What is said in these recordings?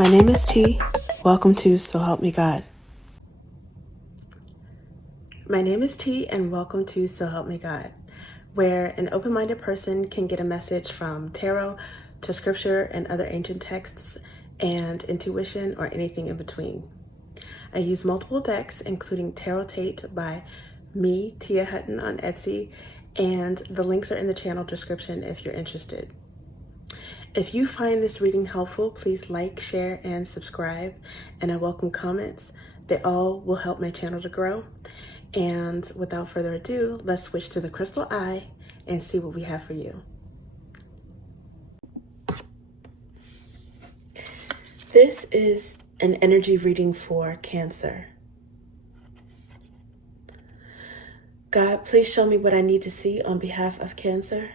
My name is T. Welcome to So Help Me God. My name is T, and welcome to So Help Me God, where an open-minded person can get a message from tarot to scripture and other ancient texts and intuition or anything in between. I use multiple decks, including Tarot Tate by me, Tia Hutton, on Etsy, and the links are in the channel description if you're interested. If you find this reading helpful, please like, share, and subscribe, and I welcome comments. They all will help my channel to grow. And without further ado, let's switch to the crystal eye and see what we have for you. This is an energy reading for Cancer. God, please show me what I need to see on behalf of Cancer.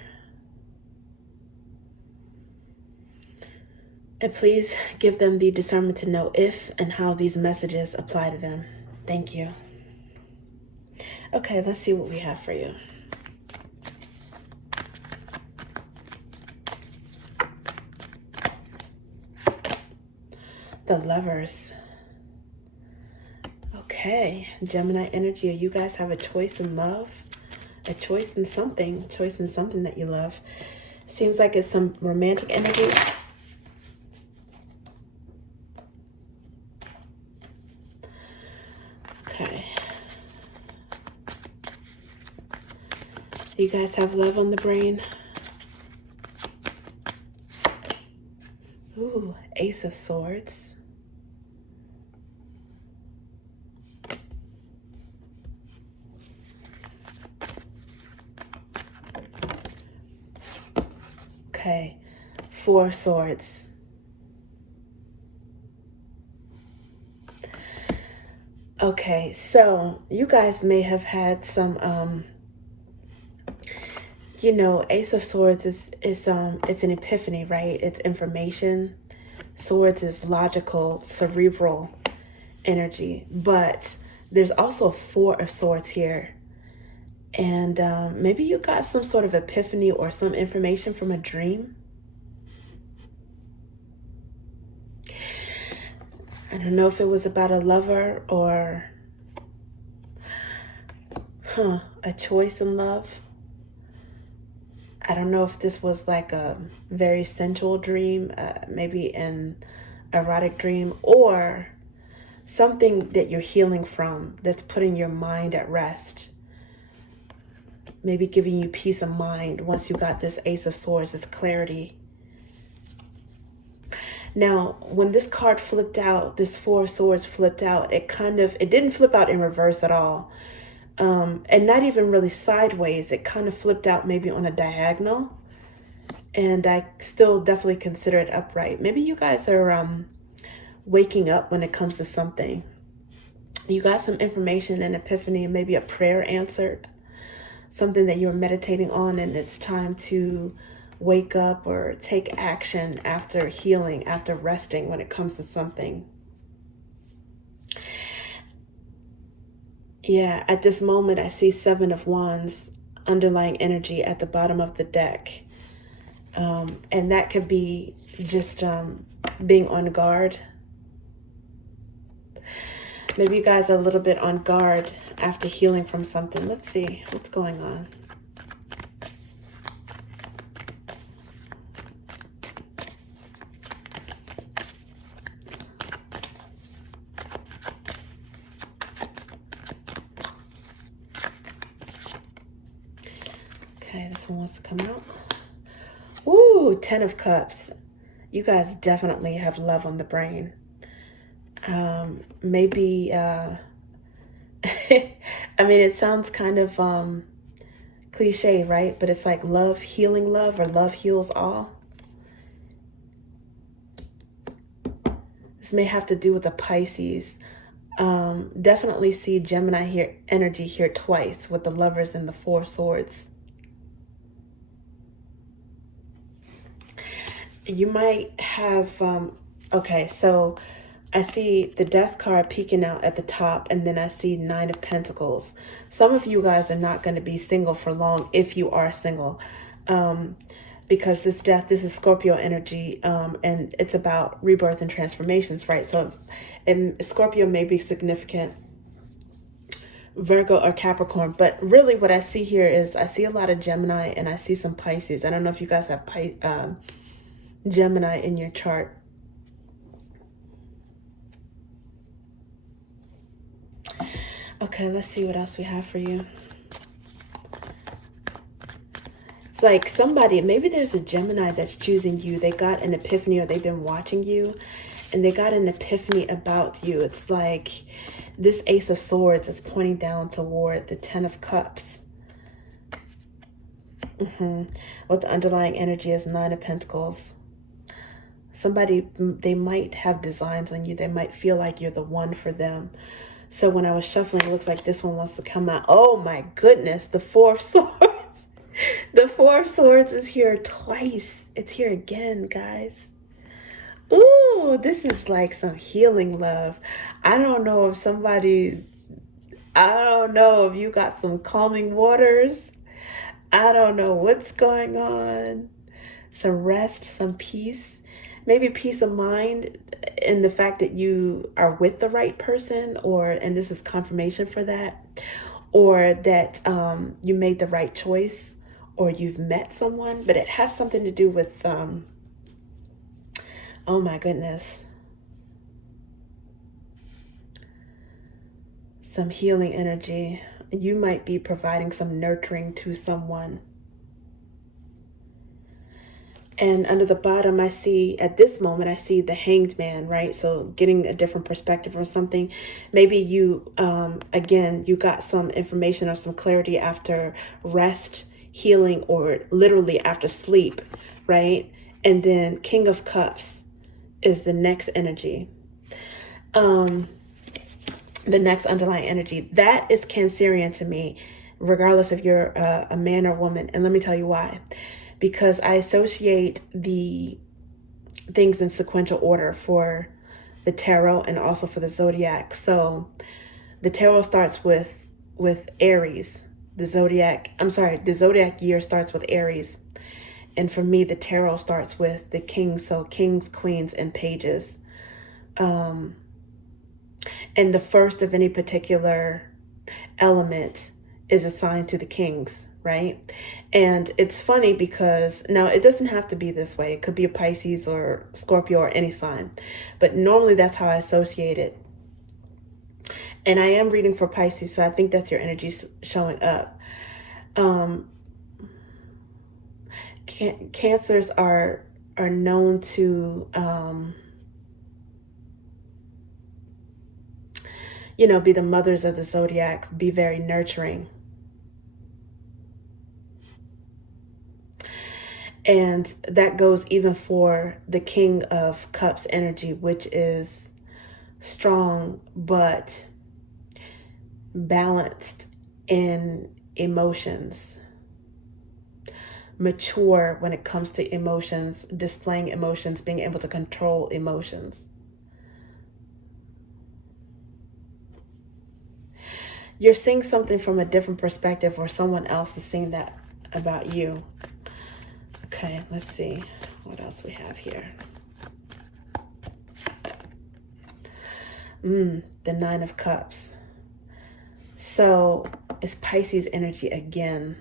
And please give them the discernment to know if and how these messages apply to them. Thank you. Okay, let's see what we have for you. The Lovers. Okay, Gemini energy. You guys have a choice in love, a choice in something that you love. Seems like it's some romantic energy. Okay. You guys have love on the brain. Ooh, Ace of Swords. Okay, Four of Swords. Okay, so you guys may have had some, Ace of Swords is it's an epiphany, right? It's information. Swords is logical, cerebral energy, but there's also Four of Swords here. And maybe you got some sort of epiphany or some information from a dream. I don't know if it was about a lover or a choice in love. I don't know if this was like a very sensual dream, maybe an erotic dream, or something that you're healing from that's putting your mind at rest. Maybe giving you peace of mind once you got this Ace of Swords, this clarity. Now, when this card flipped out, this Four of Swords flipped out, it didn't flip out in reverse at all. And not even really sideways. It kind of flipped out maybe on a diagonal. And I still definitely consider it upright. Maybe you guys are waking up when it comes to something. You got some information, an epiphany, maybe a prayer answered. Something that you're meditating on, and it's time to wake up or take action after healing, after resting when it comes to something. Yeah, at this moment, I see Seven of Wands underlying energy at the bottom of the deck. And that could be just being on guard. Maybe you guys are a little bit on guard after healing from something. Let's see what's going on. Okay, this one wants to come out. Ooh, Ten of Cups. You guys definitely have love on the brain. Maybe, I mean, it sounds kind of cliche, right? But it's like love healing love, or love heals all. This may have to do with the Pisces. Definitely see Gemini here, energy here twice with the Lovers and the Four Swords. You might have, okay, so I see the Death card peeking out at the top, and then I see Nine of Pentacles. Some of you guys are not going to be single for long if you are single. because this is Scorpio energy, and it's about rebirth and transformations, right? So Scorpio may be significant, Virgo or Capricorn, but really what I see here is I see a lot of Gemini and I see some Pisces. I don't know if you guys have Gemini in your chart. Okay, let's see what else we have for you. It's like somebody, maybe there's a Gemini that's choosing you. They got an epiphany, or they've been watching you and they got an epiphany about you. It's like this Ace of Swords is pointing down toward the Ten of Cups. What the underlying energy is Nine of Pentacles. Somebody, they might have designs on you. They might feel like you're the one for them. So when I was shuffling, it looks like this one wants to come out. Oh my goodness, the Four of Swords. The Four of Swords is here twice. It's here again, guys. Ooh, this is like some healing love. I don't know if you got some calming waters. I don't know what's going on. Some rest, some peace. Maybe peace of mind in the fact that you are with the right person, and this is confirmation for that, or that you made the right choice, or you've met someone, but it has something to do with, oh my goodness, some healing energy. You might be providing some nurturing to someone. And under the bottom, I see, at this moment, I see the Hanged Man, right? So getting a different perspective or something. Maybe you, again, you got some information or some clarity after rest, healing, or literally after sleep, right? And then King of Cups is the next energy. The next underlying energy. That is Cancerian to me, regardless if you're a man or woman. And let me tell you why. Because I associate the things in sequential order for the tarot and also for the zodiac. So the tarot starts with Aries. The zodiac year starts with Aries. And for me, the tarot starts with the kings. So kings, queens, and pages. And the first of any particular element is assigned to the kings, right? And it's funny because now it doesn't have to be this way. It could be a Pisces or Scorpio or any sign, but normally that's how I associate it. And I am reading for Pisces, so I think that's your energy showing up. Cancers are known to, be the mothers of the zodiac, be very nurturing. And that goes even for the King of Cups energy, which is strong but balanced in emotions, mature when it comes to emotions, displaying emotions, being able to control emotions. You're seeing something from a different perspective, or someone else is seeing that about you. Okay, let's see what else we have here. The Nine of Cups. So it's Pisces energy again.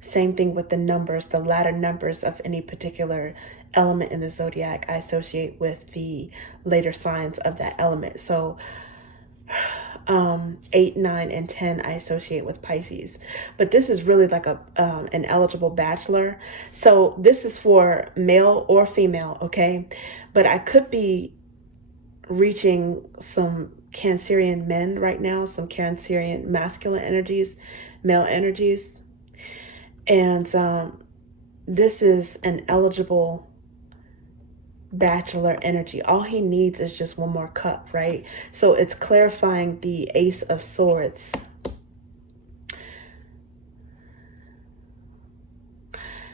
Same thing with the numbers, the latter numbers of any particular element in the zodiac I associate with the later signs of that element. So 8, 9, and 10 I associate with Pisces. But this is really like an eligible bachelor. So this is for male or female, okay? But I could be reaching some Cancerian men right now, some Cancerian masculine energies, male energies. And this is an eligible bachelor energy. All he needs is just one more cup, right? So it's clarifying the Ace of Swords.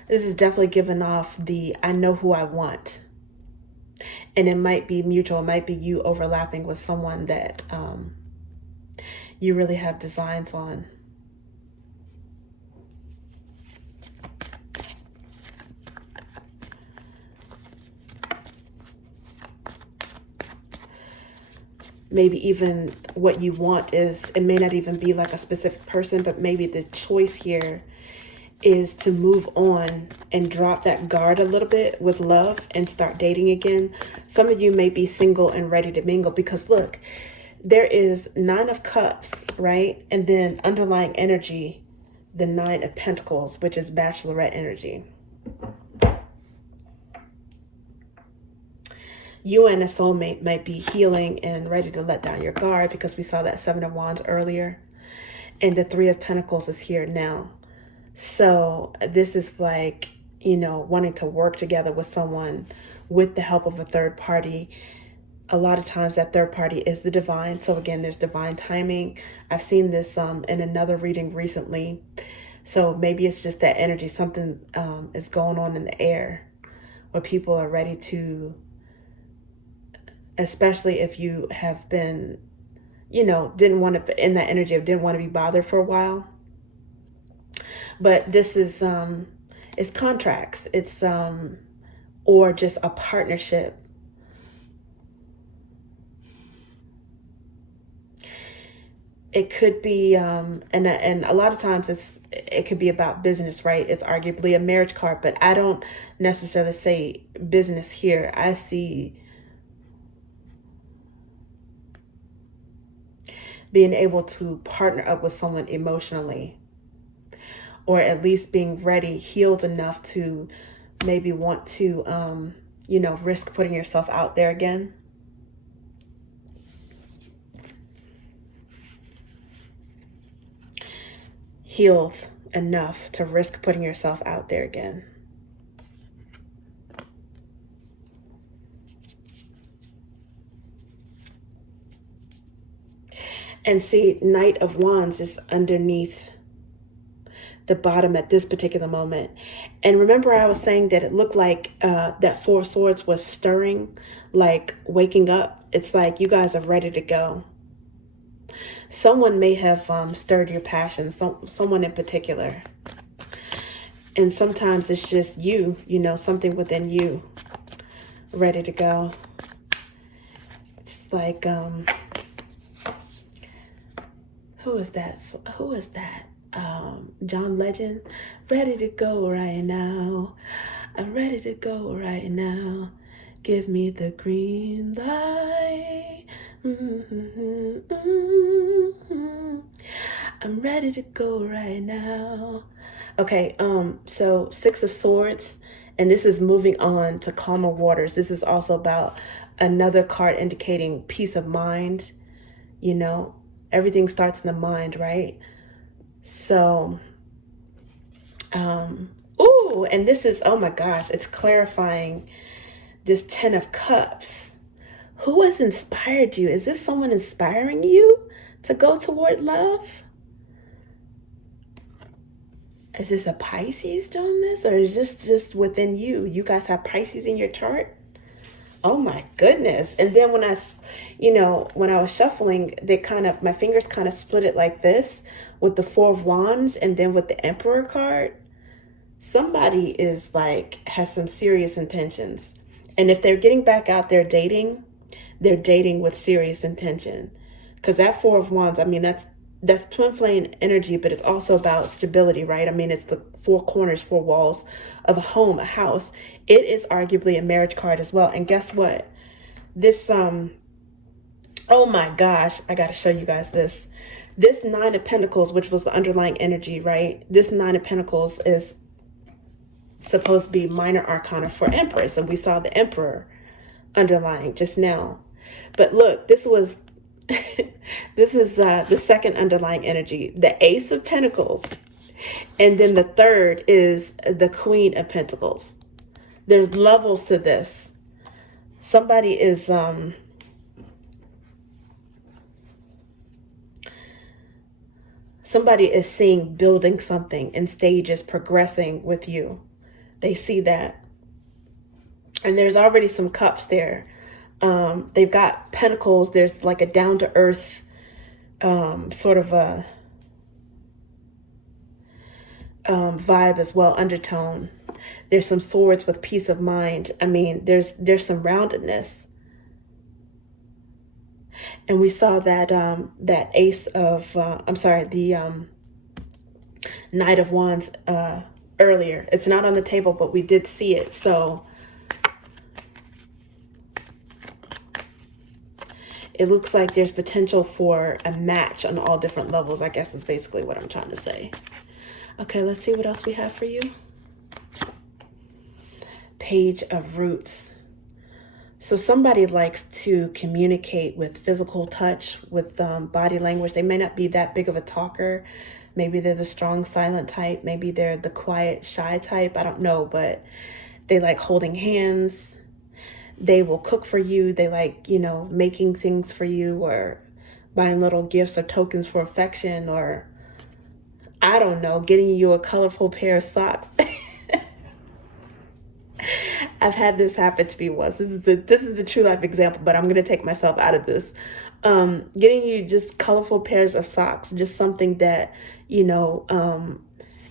This is definitely giving off the I know who I want. And it might be mutual. It might be you overlapping with someone that you really have designs on. maybe even what you want is, it may not even be like a specific person, but maybe the choice here is to move on and drop that guard a little bit with love and start dating again. Some of you may be single and ready to mingle, because look, there is 9 of Cups, right? And then underlying energy, the 9 of Pentacles, which is bachelorette energy. You and a soulmate might be healing and ready to let down your guard, because we saw that 7 of Wands earlier. And the 3 of Pentacles is here now. So this is like, you know, wanting to work together with someone with the help of a third party. A lot of times that third party is the divine. So again, there's divine timing. I've seen this in another reading recently. So maybe it's just that energy. Something is going on in the air where people are ready to, especially if you have been, you know, didn't want to, in that energy of didn't want to be bothered for a while. But this is, it's contracts. It's, or just a partnership. It could be, and a lot of times it could be about business, right? It's arguably a marriage card, but I don't necessarily say business here. I see being able to partner up with someone emotionally, or at least being ready, healed enough to maybe want to, you know, risk putting yourself out there again. Healed enough to risk putting yourself out there again. And see, Knight of Wands is underneath the bottom at this particular moment. And remember, I was saying that it looked like that 4 of Swords was stirring, like waking up. It's like you guys are ready to go. Someone may have stirred your passion, someone in particular. And sometimes it's just you, you know, something within you ready to go. It's like, who is that? Who is that? John Legend. Ready to go right now. I'm ready to go right now. Give me the green light. I'm ready to go right now. Okay, so 6 of Swords, and this is moving on to calmer waters. This is also about another card indicating peace of mind. You know, everything starts in the mind, right? So, ooh, and this is, oh my gosh, it's clarifying this 10 of Cups. Who has inspired you? Is this someone inspiring you to go toward love? Is this a Pisces doing this? Or is this just within you? You guys have Pisces in your chart? Oh my goodness. And then when I, you know, when I was shuffling, they kind of, my fingers kind of split it like this with the 4 of Wands and then with the Emperor card. Somebody is like, has some serious intentions. And if they're getting back out there dating, they're dating with serious intention. Because that 4 of Wands, I mean, that's twin flame energy, but it's also about stability, right? I mean, it's the 4 corners, 4 walls of a home, a house. It is arguably a marriage card as well. And guess what? This, oh my gosh, I got to show you guys this. This 9 of Pentacles, which was the underlying energy, right? This 9 of Pentacles is supposed to be minor arcana for Empress. And we saw the Emperor underlying just now. But look, this was, this is the second underlying energy, the Ace of Pentacles. And then the third is the Queen of Pentacles. There's levels to this. Somebody is, somebody is seeing building something in stages, progressing with you. They see that. And there's already some cups there. They've got pentacles. There's like a down-to-earth sort of a vibe as well, undertone. There's some swords with peace of mind. I mean, there's some roundedness. And we saw that that ace of the Knight of Wands earlier. It's not on the table, but we did see it. So it looks like there's potential for a match on all different levels, I guess is basically what I'm trying to say. Okay, let's see what else we have for you. Page of Roots. So somebody likes to communicate with physical touch, with body language. They may not be that big of a talker. Maybe they're the strong, silent type. Maybe they're the quiet, shy type. I don't know, but they like holding hands. They will cook for you. They like, you know, making things for you or buying little gifts or tokens for affection, or I don't know, getting you a colorful pair of socks. I've had this happen to me once. This is the true life example, but I'm going to take myself out of this. Getting you just colorful pairs of socks, just something that, you know,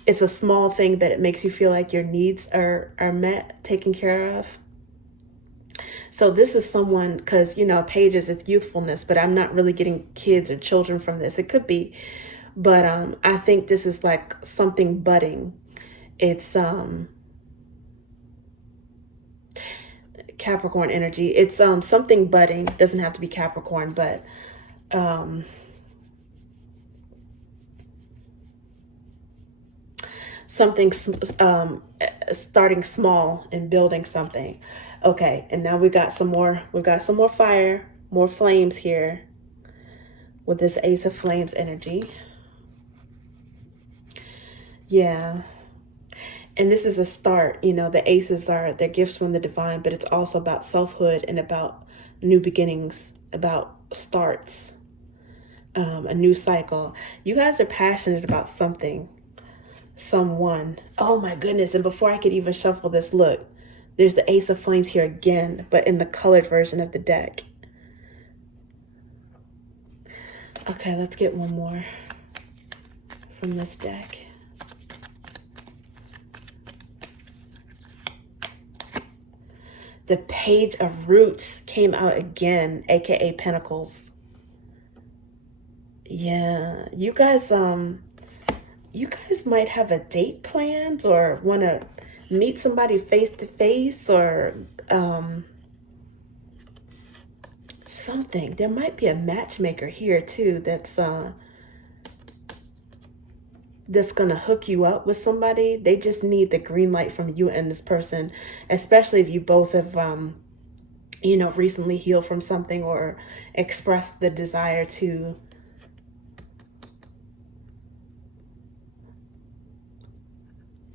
it's a small thing, but it makes you feel like your needs are met, taken care of. So this is someone, because, you know, pages, it's youthfulness, but I'm not really getting kids or children from this. It could be, but I think this is like something budding. It's Capricorn energy. It's something budding. Doesn't have to be Capricorn, but something starting small and building something. Okay, and now we got some more. We've got some more fire, more flames here with this Ace of Flames energy. Yeah. And this is a start. You know, the aces are their gifts from the divine, but it's also about selfhood and about new beginnings, about starts, a new cycle. You guys are passionate about something, someone. Oh my goodness. And before I could even shuffle this, look, there's the Ace of Flames here again, but in the colored version of the deck. Okay, let's get one more from this deck. The Page of Roots came out again, aka Pentacles. Yeah, you guys might have a date planned or want to meet somebody face to face, or something. There might be a matchmaker here too that's gonna hook you up with somebody. They just need the green light from you and this person, especially if you both have you know, recently healed from something or expressed the desire to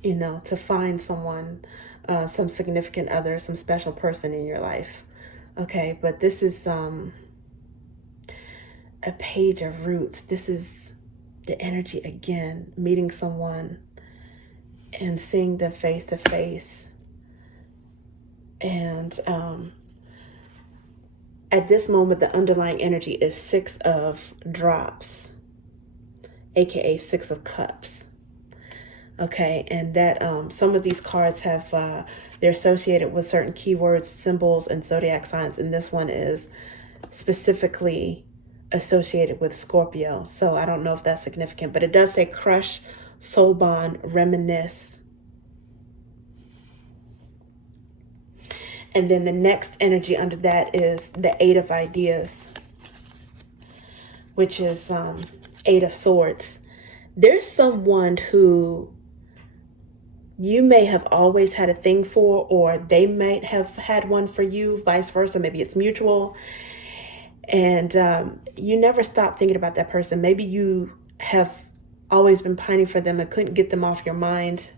you know, to find someone, some significant other, some special person in your life. Okay, but this is a Page of Roots. This is the energy again, meeting someone and seeing them face to face. And at this moment, the underlying energy is 6 of Drops, aka 6 of Cups. Okay, and that some of these cards have, they're associated with certain keywords, symbols, and zodiac signs. And this one is specifically associated with Scorpio. So I don't know if that's significant, but it does say crush, soul bond, reminisce. And then the next energy under that is the 8 of Ideas, which is 8 of Swords. There's someone who you may have always had a thing for, or they might have had one for you, vice versa. Maybe it's mutual. And you never stop thinking about that person. Maybe you have always been pining for them and couldn't get them off your mind.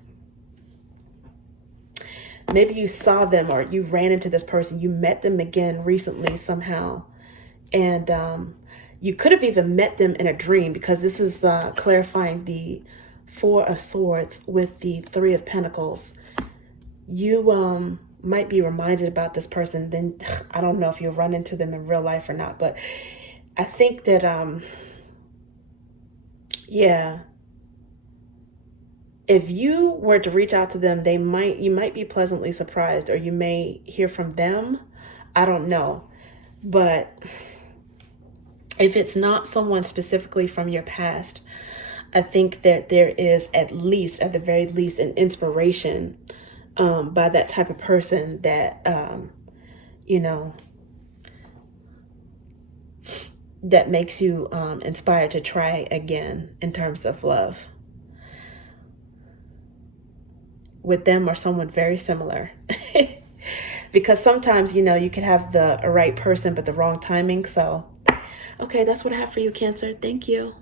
Maybe you saw them or you ran into this person. You met them again recently somehow. And you could have even met them in a dream, because this is clarifying the 4 of Swords with the 3 of Pentacles. You might be reminded about this person. Then I don't know if you'll run into them in real life or not, but I think that yeah, if you were to reach out to them, you might be pleasantly surprised, or you may hear from them. I don't know, but If it's not someone specifically from your past, I think that there is at the very least, an inspiration by that type of person that, you know, that makes you inspired to try again in terms of love with them or someone very similar. Because sometimes, you could have the right person but the wrong timing. So, okay, that's what I have for you, Cancer. Thank you.